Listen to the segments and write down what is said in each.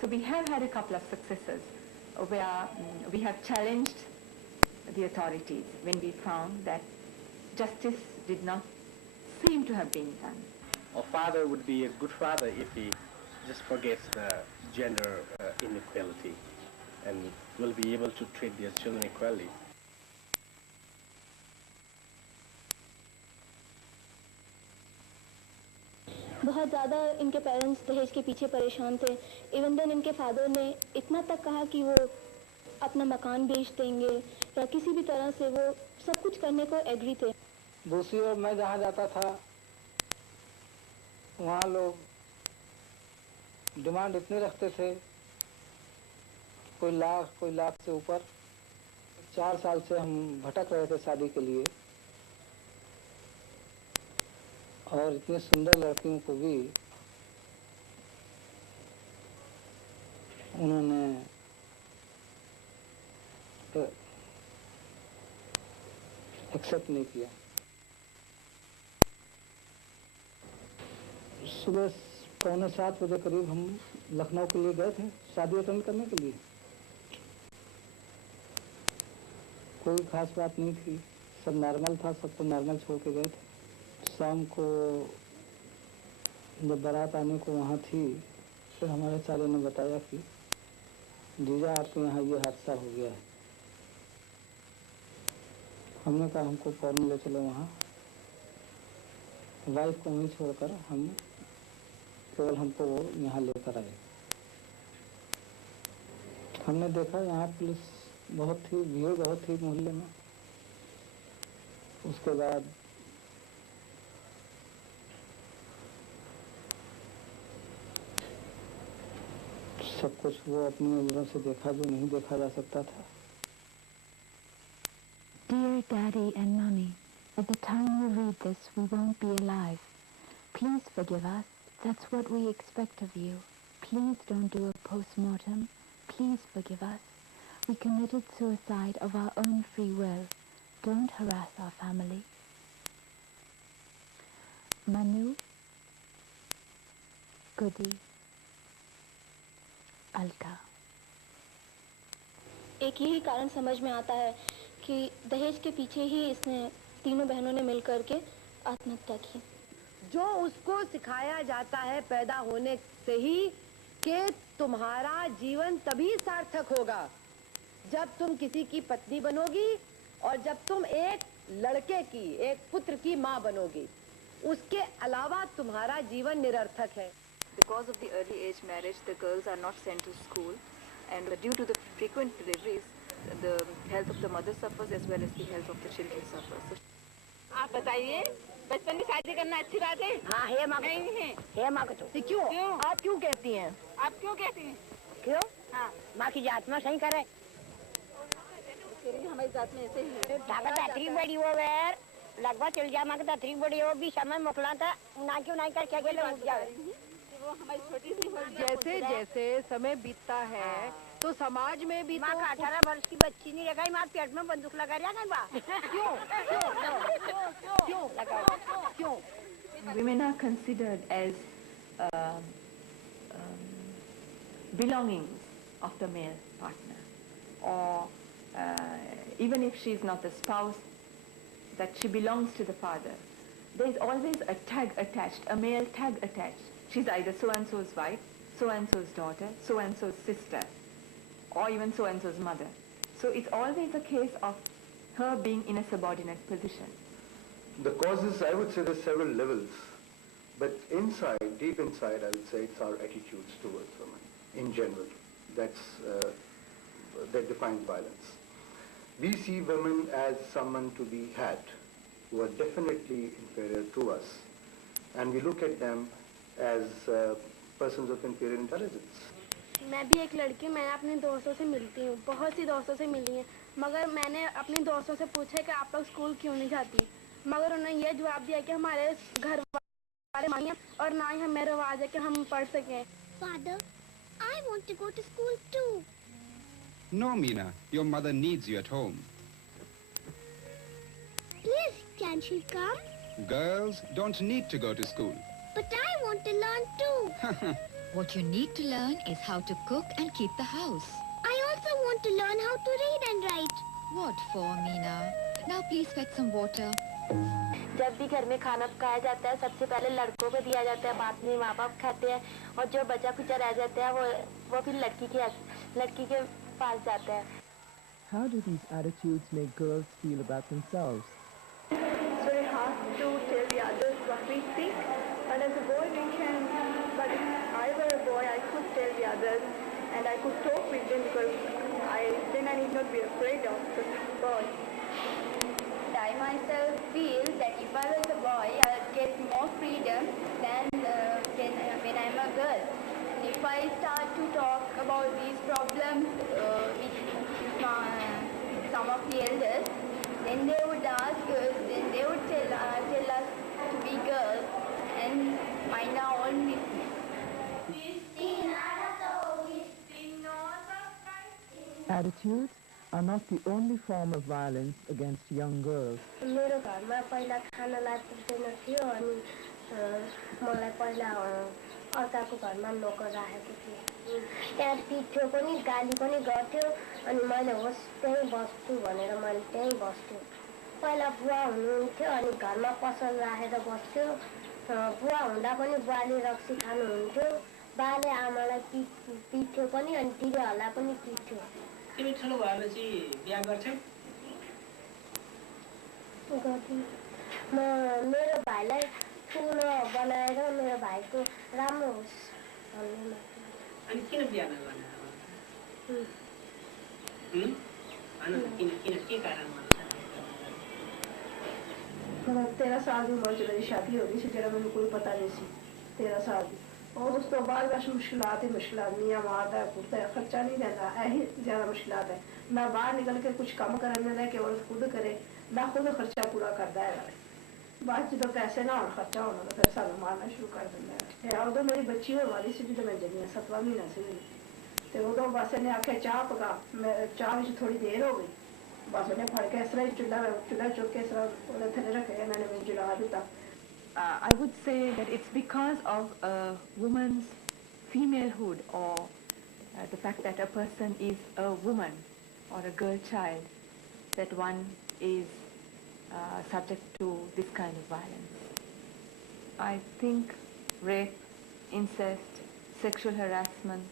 So we have had a couple of successes where we have challenged the authorities when we found that justice did not seem to have been done. A father would be a good father if he just forgets the gender inequality and will be able to treat their children equally. बहुत ज़्यादा इनके parents दहेज के पीछे परेशान थे। Even then इनके father ने इतना तक कहा कि वो अपना मकान बेच देंगे या किसी भी तरह से वो सब कुछ करने को एग्री थे। दूसरी ओर मैं जहाँ जाता था वहाँ लोग डिमांड इतनी रखते थे, कोई लाख से ऊपर। 4 साल से हम भटक रहे थे शादी के लिए और इतनी सुंदर लड़कियों को भी उन्होंने एक्सेप्ट नहीं किया। सुबह 6:45 बजे करीब हम लखनऊ के लिए गए थे शादी अटेंड करने के लिए। कोई खास बात नहीं थी, सब नॉर्मल था, सबको नॉर्मल छोड़ के गए थे। शाम को जब बारात आने को वहाँ थी, फिर हमारे साले ने बताया कि जीजा आपके यहाँ ये हादसा हो गया है। हमने कहा हमको फौरन ले चलो वहाँ। वाइफ को वहीं छोड़कर हम केवल हमको वो यहाँ लेकर आए। हमने देखा यहाँ पुलिस बहुत थी, भीड़ बहुत थी मोहल्ले में। उसके बाद सब कुछ वो अपनी नजरों से देखा जो नहीं देखा जा सकता था। Dear Daddy and Mommy, at the time you read this, we won't be alive. Please forgive us. That's what we expect of you. Please don't do a post-mortem. Please forgive us. We committed suicide of our own free will. Don't harass our family. Manu, Goody, Alka. एक ही कारण समझ में आता है कि दहेज के पीछे ही इसने तीनों बहनों ने मिलकर के आत्महत्या की। जो उसको सिखाया जाता है पैदा होने से ही कि तुम्हारा जीवन तभी सार्थक होगा जब तुम किसी की पत्नी बनोगी और जब तुम एक लड़के की, एक पुत्र की माँ बनोगी। उसके अलावा तुम्हारा जीवन निरर्थक है। Because of the early age marriage, the girls are not sent to school, and due to the frequent deliveries, the health of the mother suffers as well as the health of the children suffers. So, आप बताइए, बचपन में शादी करना अच्छी बात है? हाँ है माँ, नहीं है। है माँ को तो क्यों? आप क्यों कहती हैं? आप क्यों कहती हैं? क्यों? हाँ, माँ की जात में सही करे। हमारी जात में ऐसे ही है। ताकत अतरी बड़ी हो वेर, लगभग चल जा माँ की अतरी बड़ी हो भी समय मोकला था, ना क्यों नहीं कर क्या गेले उठ जाए। वो हमारी छोटी सी जैसे जैसे समय बीतता है तो समाज में भी माँ का 18 वर्ष की बच्ची नहीं लगाई, माँ पेट में बंदूक लगा रहा है माँ। क्यों लगाओ? क्यों? women are considered as belongings of the male partner, or even if she is not the spouse, that she belongs to the father. There is always a tag attached, a male tag attached. She's either so-and-so's wife, so-and-so's daughter, so-and-so's sister, or even so-and-so's mother. So it's always a case of her being in a subordinate position. The causes, I would say there's several levels, but inside, deep inside, I would say it's our attitudes towards women in general. That defines violence. We see women as someone to be had, who are definitely inferior to us, and we look at them as persons of inferior intelligence. मैं भी एक लड़की, मैं अपने दोस्तों से मिलती हूँ, बहुत सी दोस्तों से मिली हैं, मगर मैंने अपने दोस्तों से पूछा कि आप लोग स्कूल क्यों नहीं जाती, मगर उन्होंने ये जवाब दिया कि हमारे घर वाले मांगे और ना ही हमें रिवाज है कि हम पढ़ सकें। Father, I want to go to school too. No, Meena, your mother needs you at home. Please, can she come? Girls don't need to go to school. But I want to learn too. What you need to learn is how to cook and keep the house. I also want to learn how to read and write. What for, Meena? Now please fetch some water. जब भी घर में खाना पकाया जाता है सबसे पहले लड़कों को दिया जाता है, बाद में माँ बाप खाते हैं और जो बचा खुचा रह जाता है वो फिर लड़की के पास जाता है. How do these attitudes make girls feel about themselves? It's very hard to tell the others what we think, but as a boy we can, but if I were a boy I could tell the others and I could talk with them because then I need not be afraid of the boy. I myself feel that if I was a boy I'd get more freedom than when I'm a girl. And if I start to talk about these problems with some of the elders, then they would ask us, then they would tell us to be girls and mind our own business. Attitudes are not the only form of violence against young girls. मेरो घरमा पहिला खानालाई पुग्दैन थियो अनि मलाई पहिला अर्काको घरमा नोकर राखेको थियो. त्यहाँ पिट्थ्यो पनि गाली पनि गर्थ्यो अनि मैले होस् त्यहीँ बस्छु भनेर मैले त्यहीँ बस्थ्यो. पहिला बुवा हुनुहुन्थ्यो अनि घरमा पसल राखेर बस्थ्यो. बुवा हुँदा पनि बुवाले रक्सी खानुहुन्थ्यो. बाले आमालाई पिट्थ्यो पनि अनि दिदीहरूलाई पनि पिट्थ्यो. तिमी ठुलो भएपछि बिहा गर्छौ? मेरो भाइलाई ठुलो बनाएर मेरो भाइको राम्रो होस् भन्ने. अनि किन बिहा नगर्ने? किन के कारण? 13 साल की उम्र च मेरी शादी हो गई सी जेड़ा मैनू कोई पता नहीं सी. 13 साल की और उस तो बाद बस मुश्किलात ही मुश्किलात. मियाँ मारता है कुटता है, खर्चा नहीं रहता, यही ज़्यादा मुश्किलात है. ना बाहर निकल के कुछ काम करने दे कि औरत खुद करे, ना खुद खर्चा पूरा करता है. बाद जो पैसे ना हो खर्चा होना तो फिर सानू मारना शुरू कर देंगे. उदो मेरी बच्ची होने वाली सी भी तो मैं जन्नी 7वां महीना से तो उदो बस इन्हें आख्या चाह पका. मैं चाह में थोड़ी देर हो गई बस उन्हें फड़ के इस तरह चूल्हा चुक के इस तरह थले रखे मैंने मैंने जला दिता. I would say that it's because of a woman's femalehood or the fact that a person is a woman or a girl child that one is subject to this kind of violence. I think rape, incest, sexual harassment,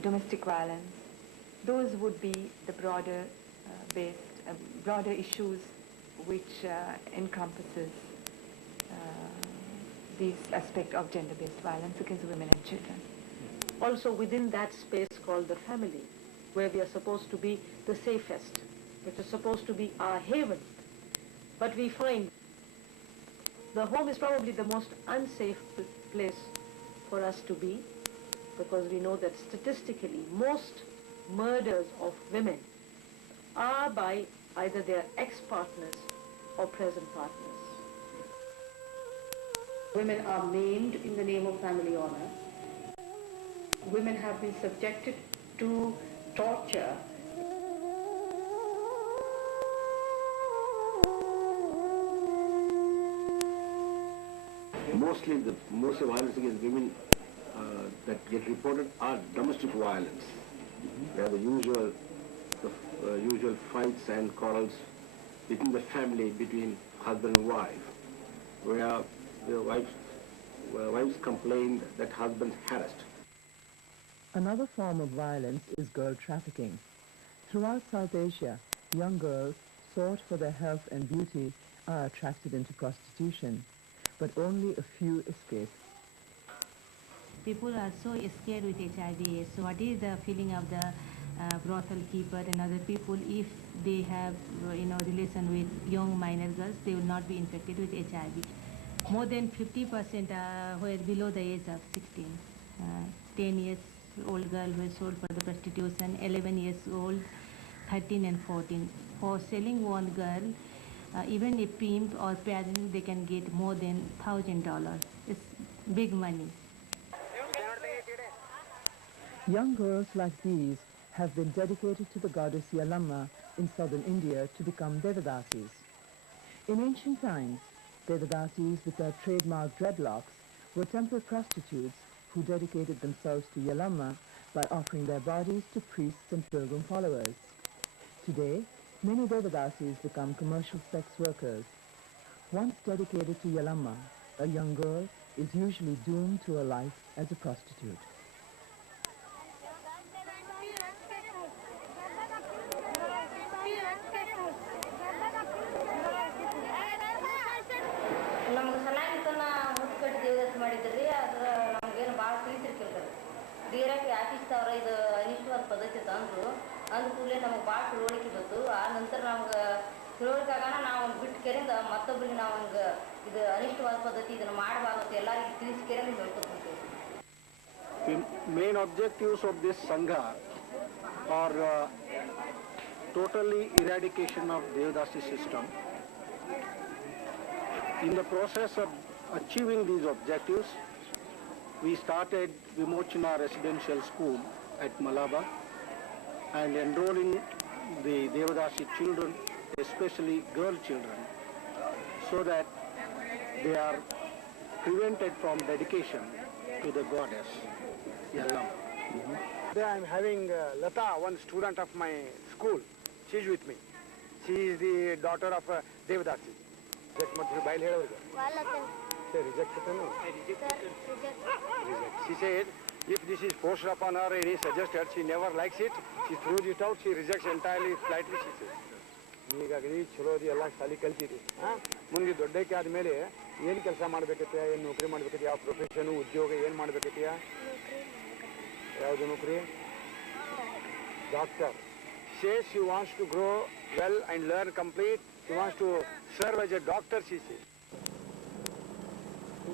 domestic violence, those would be the broader broader issues which encompasses this aspect of gender-based violence against women and children. Also within that space called the family, where we are supposed to be the safest, which is supposed to be our haven. But we find the home is probably the most unsafe place for us to be, because we know that statistically most murders of women are by either their ex-partners or present partners. Women are maimed in the name of family honor. Women have been subjected to torture. Mostly the most violence against women that get reported are domestic violence, where the usual fights and quarrels within the family between husband and wife, where the wives complain that husband harassed. Another form of violence is girl trafficking. Throughout South Asia, young girls sought for their health and beauty are attracted into prostitution, but only a few escape. People are so scared with HIV. So what is the feeling of the brothel keeper and other people? If they have relation with young minor girls, they will not be infected with HIV. More than 50% were below the age of 16. 10 years old girl were sold for the prostitution, 11 years old, 13 and 14. For selling one girl, even a pimp or parent, they can get more than $1,000. It's big money. Young girls like these have been dedicated to the goddess Yalamma in southern India to become Devadasis. In ancient times, Devadasis with their trademark dreadlocks were temple prostitutes who dedicated themselves to Yalamma by offering their bodies to priests and pilgrim followers. Today, many Devadasis become commercial sex workers. Once dedicated to Yalamma, a young girl is usually doomed to a life as a prostitute. Direct ಯಾಕಿಸ್ತಾವ್ರ ಇದು ಅನಿಷ್ಟವಾದ ಪದ್ಧತಿ ತಂದ್ರು ಅಂದ ಕೂಡಲೇ ನಮಗೆ ಭಾಳ ತಿಳುವಳಿಕೆ ಬಂತು ಆ ನಂತರ ನಮ್ಗೆ ತಿಳುವಳಿಕೆ ಆಗೋಣ ನಾವು ಬಿಟ್ಟು ಕೆರೆಯಿಂದ ಮತ್ತೊಬ್ಬರಿಗೆ ನಾವು ಹಂಗೆ ಇದು ಅನಿಷ್ಟವಾದ ಪದ್ಧತಿ ಇದನ್ನು ಮಾಡಬಾರ್ದು ಎಲ್ಲರಿಗೂ ತಿಳಿಸಿ ಕೆರೆಯಿಂದ ಹೇಳ್ಕೊತೀವಿ. The main objectives of this Sangha are totally eradication of Devadasi system. In the process of achieving these objectives, we started Vimochana Residential School at Malaba and enrolling the Devadasi children, especially girl children, so that they are prevented from dedication to the goddess, Yallam. Today I am having Lata, one student of my school. She is with me. She is the daughter of Devadasi. Reject. She said, if this is forced upon her and is suggested, she never likes it. She throws it out. She rejects entirely, flatly. She says, "ನೀಗಾಗಲಿ ಚಲೋದಿ ಎಲ್ಲ ಶಾಲಿ ಕಲ್ತಿರಿ ಮುಂದೆ ದೊಡ್ಡಕ್ಕೆ ಆದಮೇಲೆ ಏನು ಕೆಲಸ ಮಾಡಬೇಕತ್ತೀಯ ಏನು ನೌಕರಿ ಮಾಡಬೇಕತ್ತೀಯ ಯಾವ profession ಉದ್ಯೋಗ ಏನು ಮಾಡಬೇಕತ್ತೀಯ ಯಾವುದು ನೌಕರಿ doctor says she wants to grow well and learn complete. She wants to serve as a doctor, she says.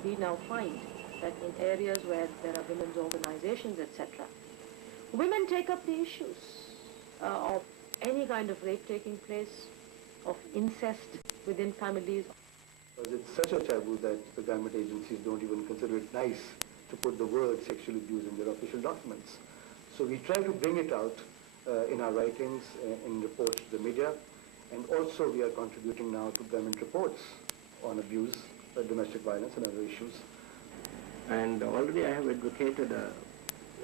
We now find that in areas where there are women's organizations, etc., women take up the issues of any kind of rape taking place, of incest within families. Because it's such a taboo that the government agencies don't even consider it nice to put the word sexual abuse in their official documents. So we try to bring it out in our writings, in reports to the media, and also we are contributing now to government reports on abuse, domestic violence and other issues. And already I have advocated a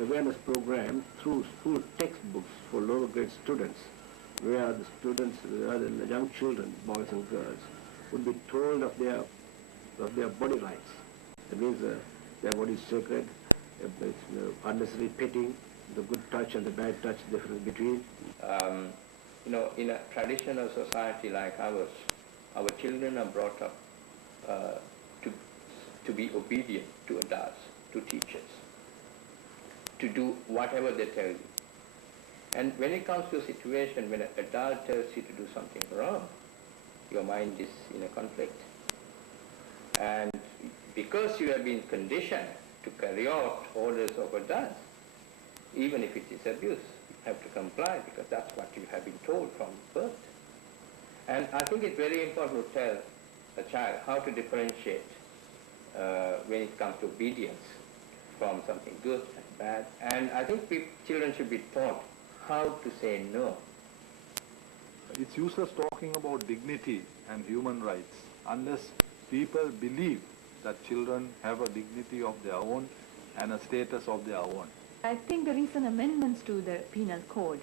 awareness program through school textbooks for lower grade students, where the students, the young children, boys and girls, would be told of their body rights. That means their body is sacred, unnecessary petting, the good touch and the bad touch, difference between. In a traditional society like ours, our children are brought up to be obedient to adults, to teachers, to do whatever they tell you. And when it comes to a situation when an adult tells you to do something wrong, your mind is in a conflict. And because you have been conditioned to carry out orders of adults, even if it is abuse, you have to comply because that's what you have been told from birth. And I think it's very important to tell a child how to differentiate when it comes to obedience from something good and bad. And I think children should be taught how to say no. It's useless talking about dignity and human rights unless people believe that children have a dignity of their own and a status of their own. I think the recent amendments to the penal code,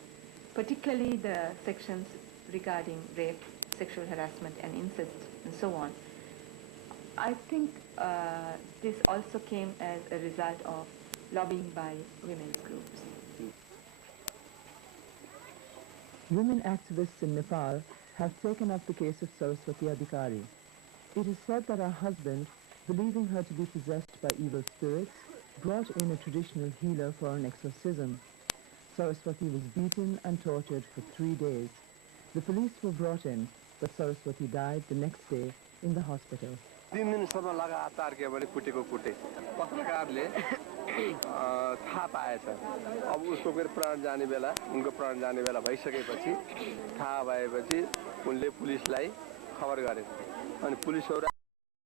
particularly the sections regarding rape, sexual harassment and incest and so on, I think this also came as a result of lobbying by women's groups. Women activists in Nepal have taken up the case of Saraswati Adhikari. It is said that her husband, believing her to be possessed by evil spirits, brought in a traditional healer for an exorcism. Saraswati was beaten and tortured for 3 days. The police were brought in, but Saraswati died the next day in the hospital. 3 दिनसम्म लगातार के भने कुटेको कुटे पत्रकारले थाहा पाएछ अब उसको फेरि प्राण जाने बेला उनको प्राण जाने बेला भइसकेपछि थाहा भएपछि उनले पुलिसलाई खबर गरे अनि पुलिसहरु